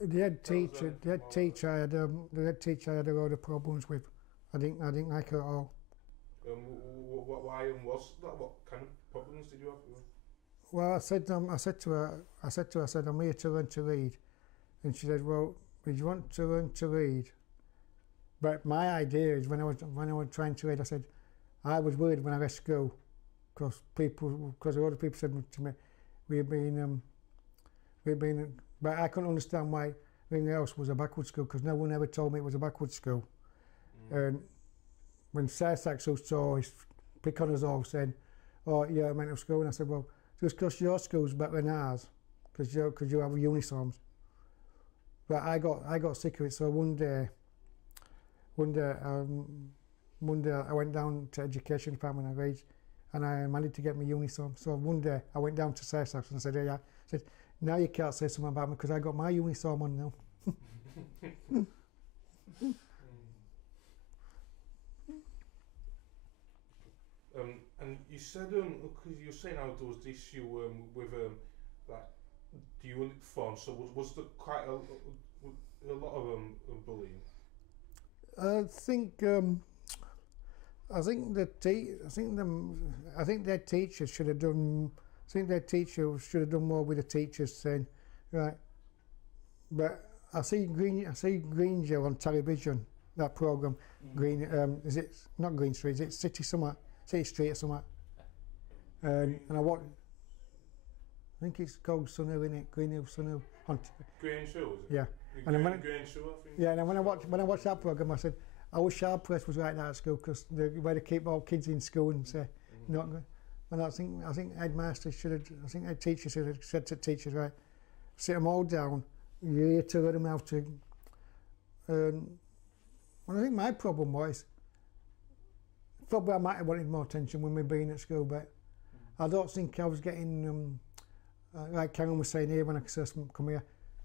The head teacher I had a lot of problems with. I didn't like her at all. Why and was that? What kind of problems did you have with her? Well, I said, I'm here to learn to read. And she said, well, if you want to learn to read. But my idea is when I was trying to read, I said, I was worried when I left school because a lot of people said to me, we've been, but I couldn't understand why Ring House was a backward school because no one ever told me it was a backward school. And when Sussex saw us pick on us all saying, oh, you're a mental school, and I said, well, just because your school's better than ours, because you have uniforms. But I got sick of it, so one day I went down to education department at Leeds and I managed to get my uniform. So one day I went down to Sussex and I said, I said, now you can't say something about me because I got my uniform on now. And you said, because you were saying how there was the issue with like the uniform. So was there quite a lot of bullying? I think their teachers should have done. I think their teacher should have done more with the teachers saying, right. But I see Greenhill on television. That programme, Green, is it not Green Street? Is it City Street or something? And I watch. I think it's called Sunhill, isn't it? Greenhill, Sunhill. Green Show, is it? Yeah. Green Show, I think. Yeah, and when I watched that programme, I said, I wish our place was like that at school because the way to keep all kids in school and say, not good. And I think headmaster should have. I think head teacher should have said to teachers, right, sit them all down. You're here to learn them how to. And I think my problem was probably I might have wanted more attention when we were being at school, but I don't think I was getting. Like Karen was saying here when I first come here,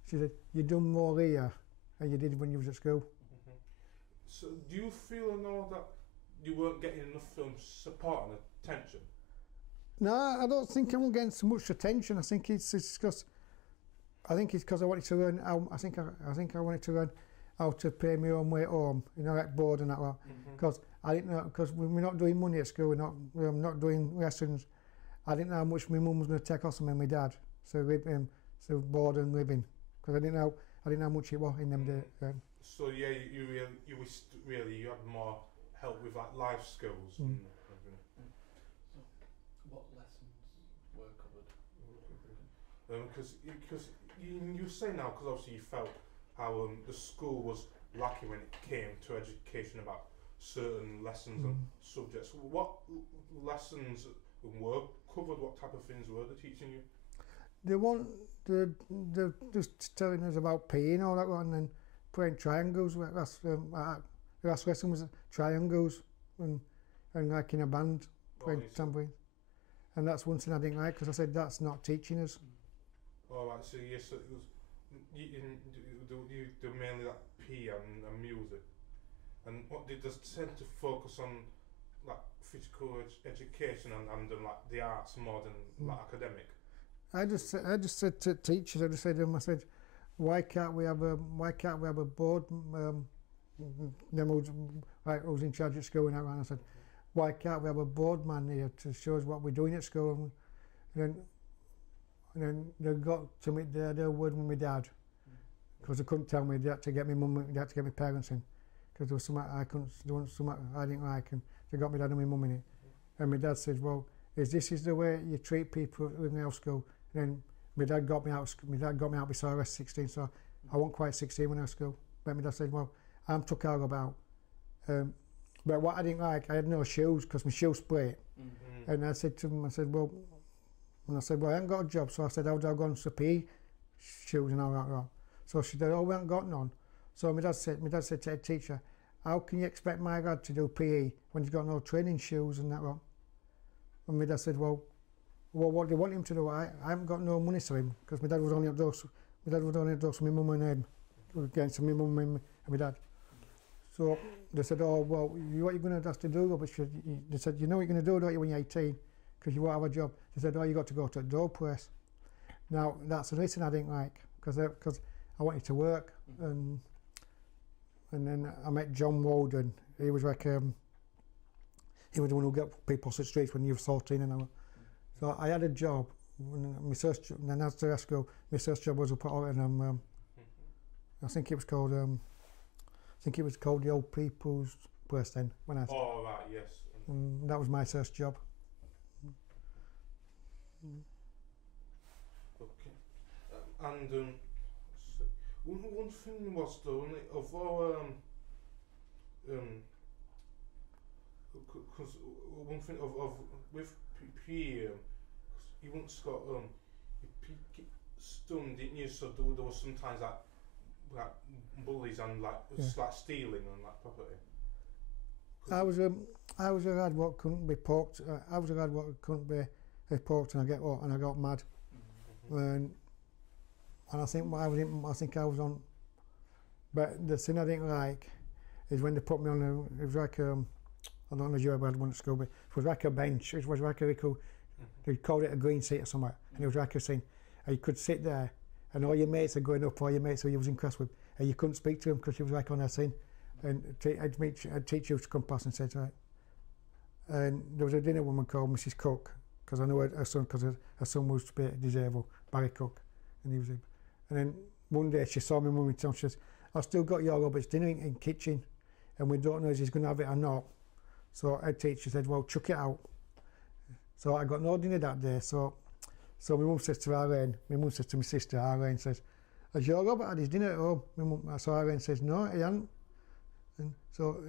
she said, "You done more here than you did when you was at school." So do you feel now that you weren't getting enough support and attention? No, I don't think I'm getting so much attention. I think it's because I wanted to learn how. I think I wanted to learn how to pay my own way home. You know, like board and that lot. Because I didn't know, because we're not doing money at school. We're not doing lessons. I didn't know how much my mum was going to take off me and my dad. So board and living. Because I didn't know how much it was in them days. So yeah, you had more help with like life skills and everything. So what lessons were covered? Because you say now, because obviously you felt how the school was lacking when it came to education about certain lessons and subjects. What lessons were covered? What type of things were they teaching you? They're just telling us about PE and all that one, and then playing triangles. The last lesson was triangles and like in a band playing tambourine. And that's one thing I didn't like because I said that's not teaching us. Alright, so yes, so it was you do mainly like PE and music. And what did they tend to focus on, like physical education and like the arts more than like academic? I just said to teachers, I said to them, why can't we have a board? Them who's in charge at school and that, and I said, why can't we have a board man here to show us what we're doing at school? And then they got to meet their word with my dad because they couldn't tell me. They had to get my mum, they had to get my parents in because there was something I didn't like, and they got my dad and my mum in it. And my dad said, well, this is the way you treat people in our school. And then my dad got me out. My dad got me out before I was 16, so I wasn't quite 16 when I was at school. But my dad said, well, I'm took our about. But what I didn't like, I had no shoes because my shoes split. And I said to him, I said, well, I haven't got a job. So I said, how do I go on to PE shoes and all that? So she said, oh, we haven't got none. So my dad said to the teacher, how can you expect my lad to do PE when he's got no training shoes and that lot? And my dad said, well, what do you want him to do? I haven't got no money to him because my dad was only up those for my mum and him, against my mum and my dad. So they said, oh, well, what you're going to have to do, Robert? They said, you know what you're going to do, don't you, when you're 18? Because you won't have a job. They said, oh, you got to go to a door place. Now, that's the reason I didn't like, because I wanted to work, and then I met John Walden. He was like he was the one who got people off the streets when you were 14 and all. So I had a job. My first, and then after school, my first job was up at Ottenham. I think it was called the Old People's Place then. When I Oh right, yes. that was my first job. Okay. And one thing was though, although because one thing of with PE, you once got stung, didn't you? So there was sometimes like bullies and like like stealing and like property. I was a lad what couldn't be poked. I was a lad what couldn't be poked, and I got mad. And I think I was on. But the thing I didn't like is when they put me on. It was like I don't know if you ever had one at school, but it was like a bench. It was like they called it a green seat or something, and it was like a thing. And you could sit there, and all your mates are going up, all your mates who you was in class with, and you couldn't speak to them because you was like on a thing. And I'd teach you to come past and say, right. And there was a dinner woman called Mrs. Cook, because I know her son, because her son was a bit disabled, Barry Cook, and he was. And then one day she saw me mum and she says, "I've still got your Robert's dinner in kitchen, and we don't know if he's going to have it or not." So head teacher said, "Well, chuck it out." So I got no dinner that day. So my mum says to Irene, my mum says to my sister, Irene says, "Has your Robert had his dinner at home?" So Irene says, "No, he hadn't." And so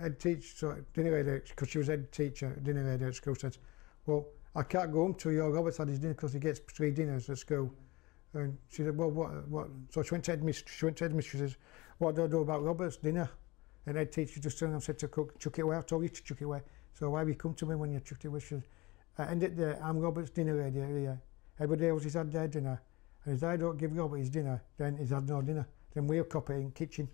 dinner lady, because she was head teacher, dinner lady at school, said, "Well, I can't go home till your Robert's had his dinner because he gets 3 dinners at school." And she said, "Well, what?" So she went to headmistress. She says, "What do I do about Robert's dinner?" And head teacher just turned and said to cook, "Chuck it away. I told you to chuck it away. So why have you come to me when you chucked it away?" She says, "I ended there. I'm Robert's dinner lady here. Everybody else has had their dinner, and if I don't give Robert his dinner, then he's had no dinner. Then we'll cop it in kitchen."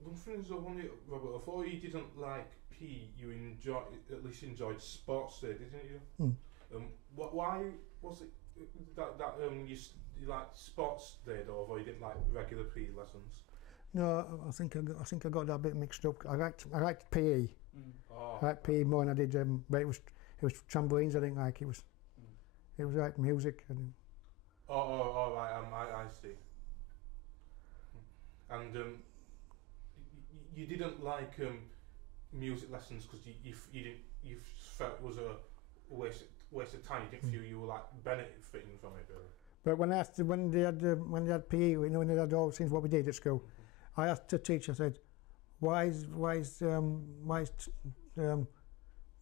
One thing is, Robert, I thought you didn't like PE, you at least enjoyed sports day, didn't you? Why was it that you liked sports day though, or you didn't like regular PE lessons? No, I think I got that bit mixed up. I liked PE. I liked PE more than I did, but it was trampolines I didn't like. It was like music. And right, I see. And you didn't like music lessons because you felt it was a waste of time. You didn't feel you were like benefiting from it. But when they had PE, you know, when they had all things what we did at school, I asked the teacher, I said, why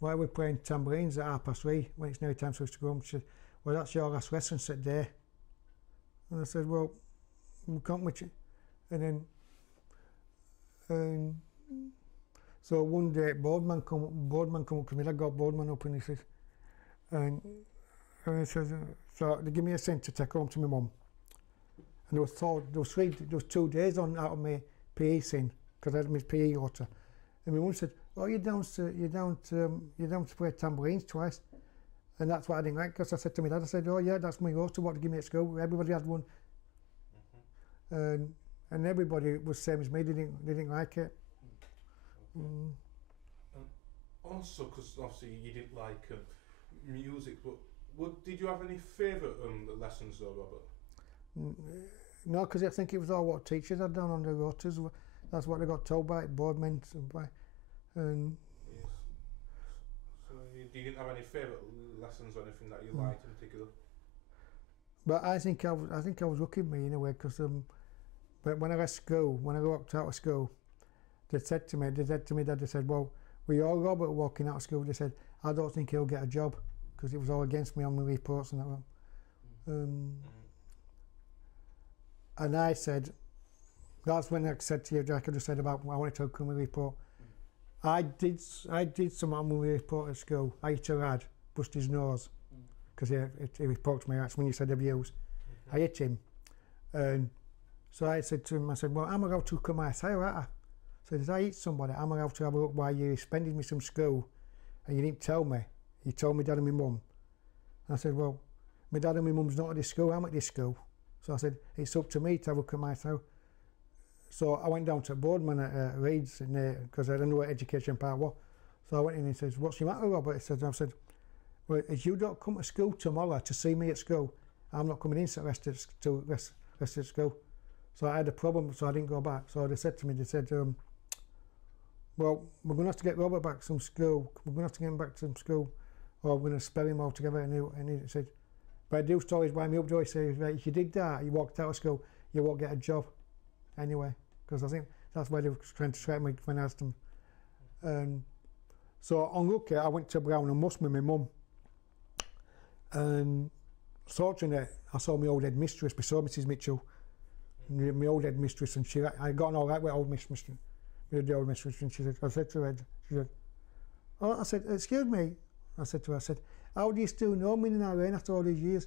are we playing tambourines at 3:30 when it's nearly time for us to go home? She said, "Well, that's your last lesson set there." And I said, "Well, we can't watch it." And then so one day Boardman come up to me. I got Boardman up and he says, and he says, so they give me a cent to take home to my mum. And there was 2 days on out of my PE thing because I had my PE order. And my mum said, "Oh, you're down to play tambourines twice." And that's what I didn't like, because I said to my dad, I said, "Oh yeah, that's my rota, what to give me at school." Everybody had one. And everybody was the same as me, they didn't like it. Also, because obviously you didn't like music, but did you have any favourite lessons though, Robert? No, because I think it was all what teachers had done on the rotas. That's what they got told by boardmen. Yes. So you didn't have any favourite lessons or anything that you liked in particular? But I think I was lucky with me in a way, because but when I left school, when I walked out of school, they said to me that they said, "Well, we all Robert walking out of school." They said, "I don't think he'll get a job," because it was all against me on my reports and that. And I said, that's when I said to you, Jack, I just said about I wanted to come with a report. I did something on my report at school. I hit a lad, bust his nose, because he reported me. That's when you said abuse. I hit him, and so I said to him, I said, "Well, I'm allowed to come out." I said, "If I hit somebody, I'm allowed to have a look why you suspended me from school, and you didn't tell me. You told me dad and my mum." And I said, "Well, my dad and my mum's not at this school. I'm at this school." So I said, it's up to me to have a look at myself. So I went down to the boardman at Leeds because I didn't know what education part was. So I went in and he says, what's your matter, Robert? I said, well, if you don't come to school tomorrow to see me at school, I'm not coming in to rest at school. So I had a problem, so I didn't go back. So they said to me, well, we're going to have to get Robert back from school. We're going to have to get him back from school, or we're going to spell him all together. And he said, but I do stories by me up to say, right, if you did that, you walked out of school, you won't get a job anyway. Because I think that's why they were trying to threaten me when I asked them. So unlucky, I went to Brown and Musk with my mum. And fortunately, I saw my old headmistress beside Mrs. Mitchell. My old headmistress, and I got on all right with old mistress. With the old mistress, and I said to her, oh, I said, excuse me. I said to her, how do you still know me now, after all these years?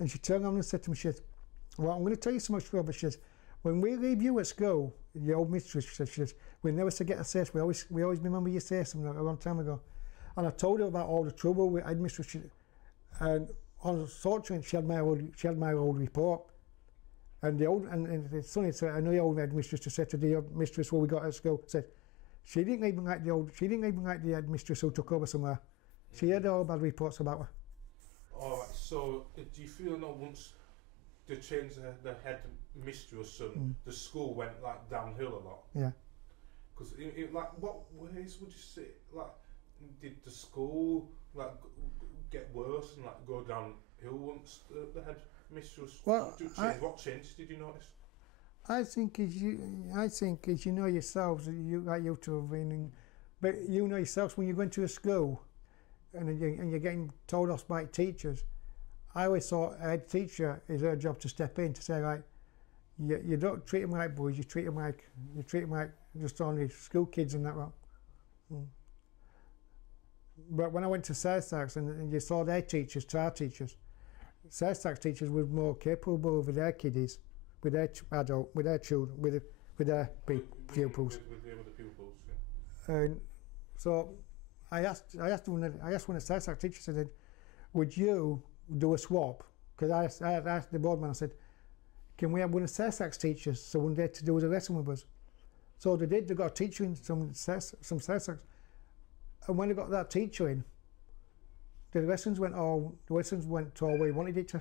And she turned around and said to me, she said, well, I'm going to tell you so much, Robert. She says, when we leave you at school, the old mistress, she says, we never forget to say, we always remember you say something a long time ago. And I told her about all the trouble with headmistress, and unfortunately, she had my old report. And it's funny, so I know the old headmistress to say to the mistress who we got at school, said she didn't even like the headmistress who took over somewhere. She had all bad reports about her. All right. So do you feel that once they changed the headmistress and the school went like downhill a lot? Yeah. Because like, what ways would you say, like, did the school like get worse and like go downhill once the headmistress changed? What changes did you notice? I think as you know yourselves, you two have been in, but you know yourselves when you go into a school and you're getting told off by teachers. I always thought a head teacher is her job to step in to say, like, you don't treat them like boys, you treat them like just only school kids and that. But when I went to SARSACs and you saw their teachers, to our teachers, SARSACs teachers were more capable with their kiddies, with their children, with their pupils. With the pupils, yeah. And so I asked one of the SARSAC teachers, I said, would you do a swap? Because I asked the boardman, I said, can we have one of the SARSAC teachers so one day to do a lesson with us? So they did, they got a teacher in, some SARSACs. And when they got that teacher in, the lessons went all the way he wanted it to.